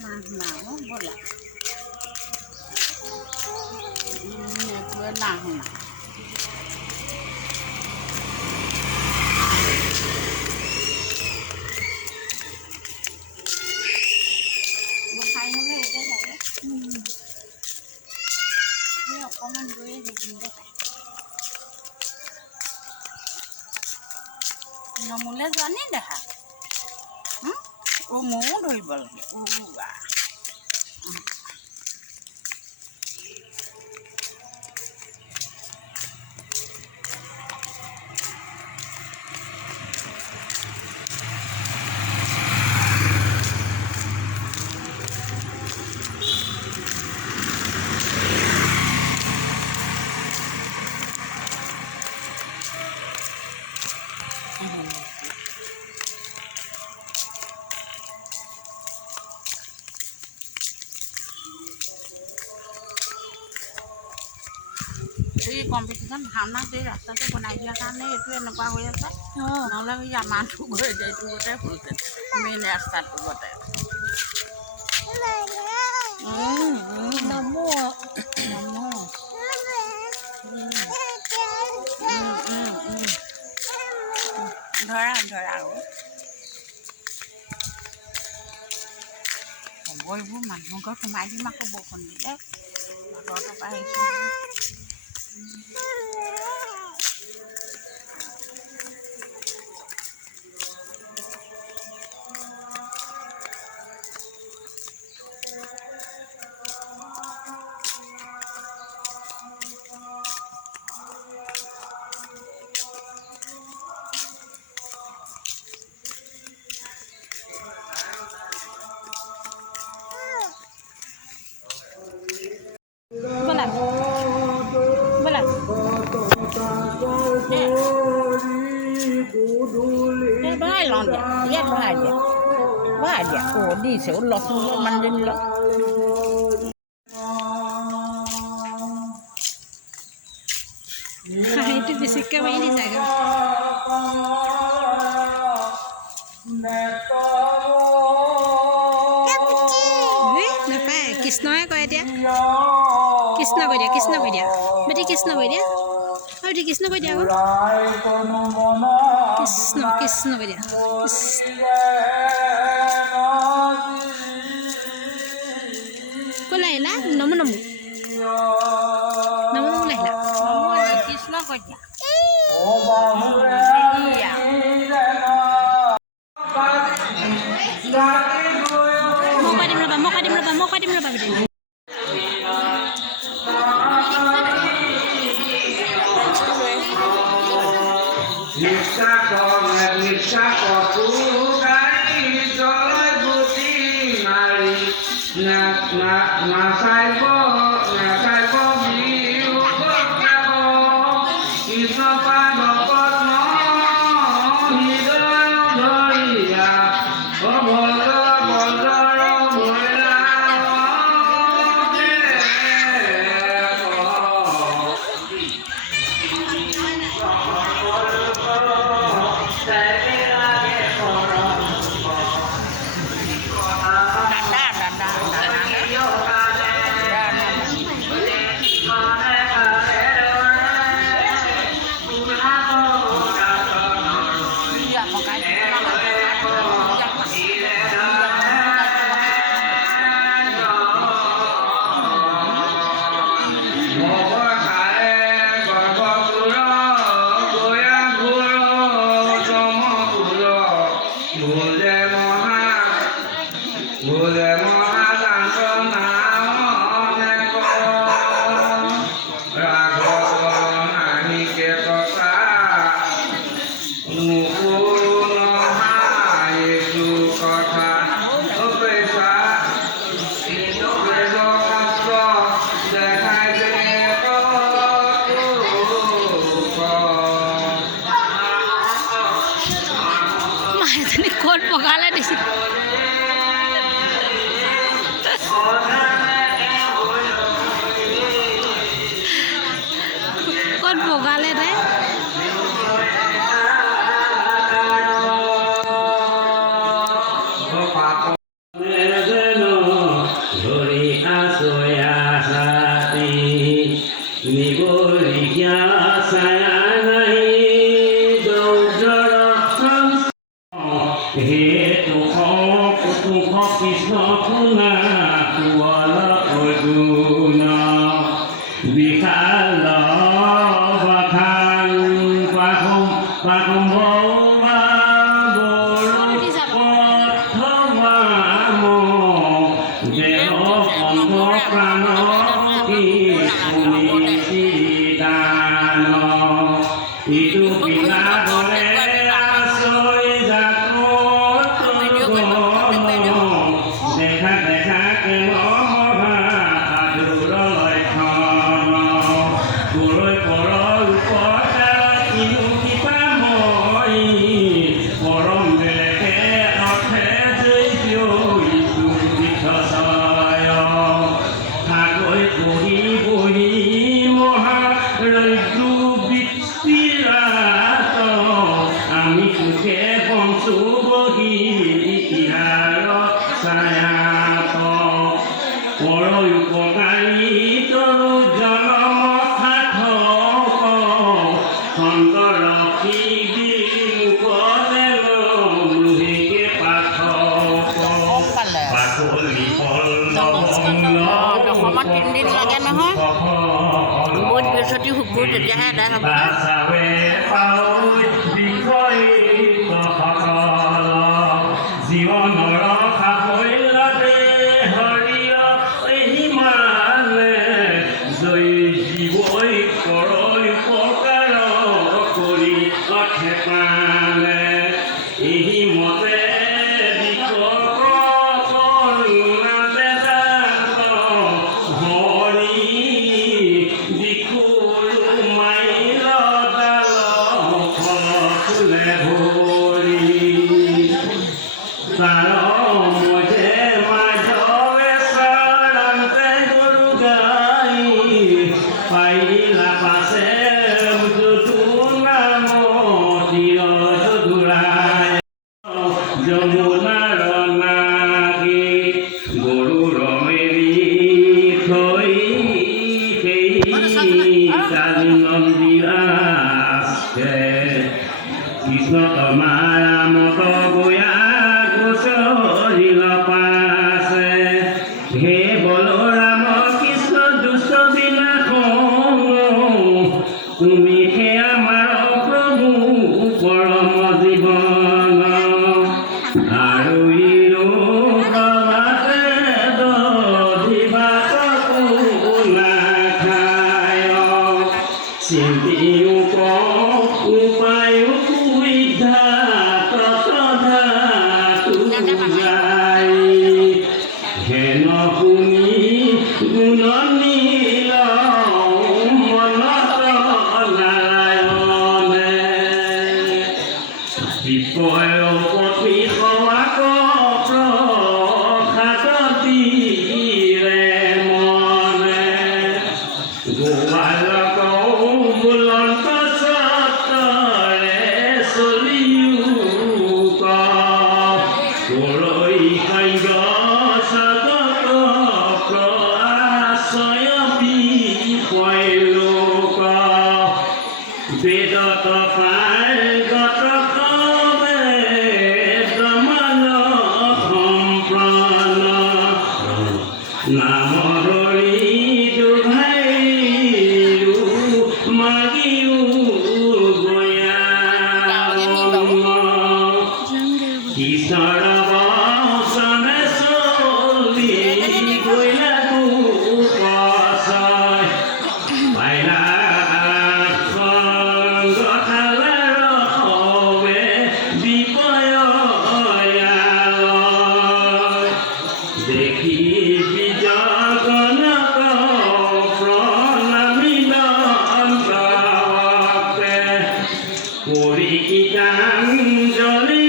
nào bớt lại bữa nào mà bữa hay hôm nay cái này cái học con ăn đuôi thì chúng ta nó muốn lấy gió nít hả? Muốn đuôi bẩn, à. Jadi kompetisi hamna deh rasa tuh pernah dia kan nih itu yang nampak gue ya nolak ya mantu gue jadi gue teh fullset main start gue teh namo ধৰা হ'ব এইবোৰ মানুহৰ ঘৰত সোমাই দিম আকৌ বৰষুণ দিলে ঘৰৰ পৰা আহিছোঁ Bahagia, oh di seolah semua manjin lo. Itu bisik kau ini saja. Napa? Kisno kau dia? Kisno kau dia. Berarti Kisno kau dia? Oh di Kisno kau dia? Kisno kau dia. Laila, namu Laila. Kisno kau dia. Iya. Mau kadim berapa begini? Kod pagala di situ. Kod pagala deh. সপোনা কুৱল Arjun বিশাল বাখান পাখম পাখম প্ৰাণ ইটো বিনা গলে আশ্ৰয় জাত দেখা দেখাকে মহা সাধুৰ লক্ষণ গৰৈ পৰ ৰূপতাৰ কিনো কিবা মই পৰম বেলেগে অৰ্থে জয় বহি বহি মহা ৰজ্জু বৃত্তিৰাত আমি সুখে বঞ্চু বহি ইতিহাৰ ছায়াত পৰ উপকাৰী তৰু জনম সাৰ্থক সন্তৰসী মুখতে লোহিকে পাঠক পাতলি ফল অসমত 3 দিন লাগে নহয় বুধ বৃহস্পতি শুক্ৰ তেতিয়াহে আদায় হ'ব জীৱনৰ সাফল্যতে হৰিয় হিমালে জয় জীৱই কৰৈ উপকাৰ কৰি অথে পালে এই মতে যমুনাৰ নাগে গৰুৰ মেলি থৈ সেই কালি নন্দীৰাছে কৃষ্ণ তোমাৰ মত গয়া গোচৰিল পাছে হে বলৰাম কৃষ্ণ দুষ্ট বিনাশ তুমি হে আমাৰ প্ৰভু পৰম জীৱন আৰু ইৰো প্ৰভাতে দধিভাত নাখায় চিন্তিও উপায় হেন শুনি গুণনীল মনত নাৰায়ণে বিপয় পত্নী সৱাক প্ৰসাদতিৰে মনে গোৱালক বুলন্ত চত্বৰে চলিও কৰৈ সাংগ সতক প্ৰআশ্ৰয় বিপয়লোক বেদত পাৰ্গত দমন সম্প্ৰণ নাম হৰি দুভাইৰো মাগিও গয়া ঈশ্বৰ বচনে চলি গয়া পচয় পাইলা সংগঠালে ৰখবে বিপয় দেখি বিজগণক প্ৰণামিল অন্তৰতে কৰি গীতাঞ্জলি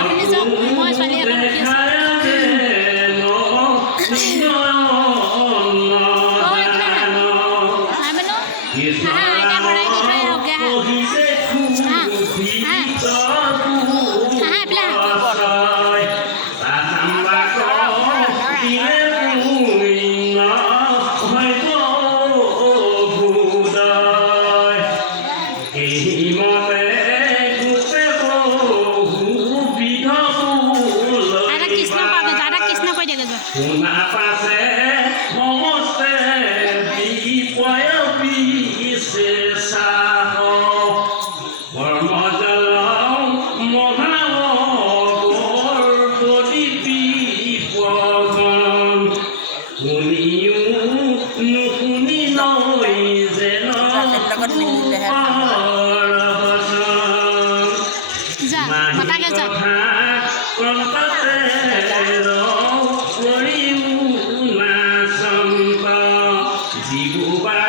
আপুনি যাওক মই ছোৱালী এটা ৰখি আছোঁ আইতা ভৰাই দি থৈ আহোঁগৈ কৃষ্ণ পাবে দাদা কৃষ্ণ কৈ দিয়াগৈ যোৱা শুনা পাছে সমস্তে বিপয় পিছে চাহ কৰ্মজল মহাবৰ প্ৰতি বিপদন শুনিও নুশুনি নৈ যেন যা মাতাকে যা জীৱা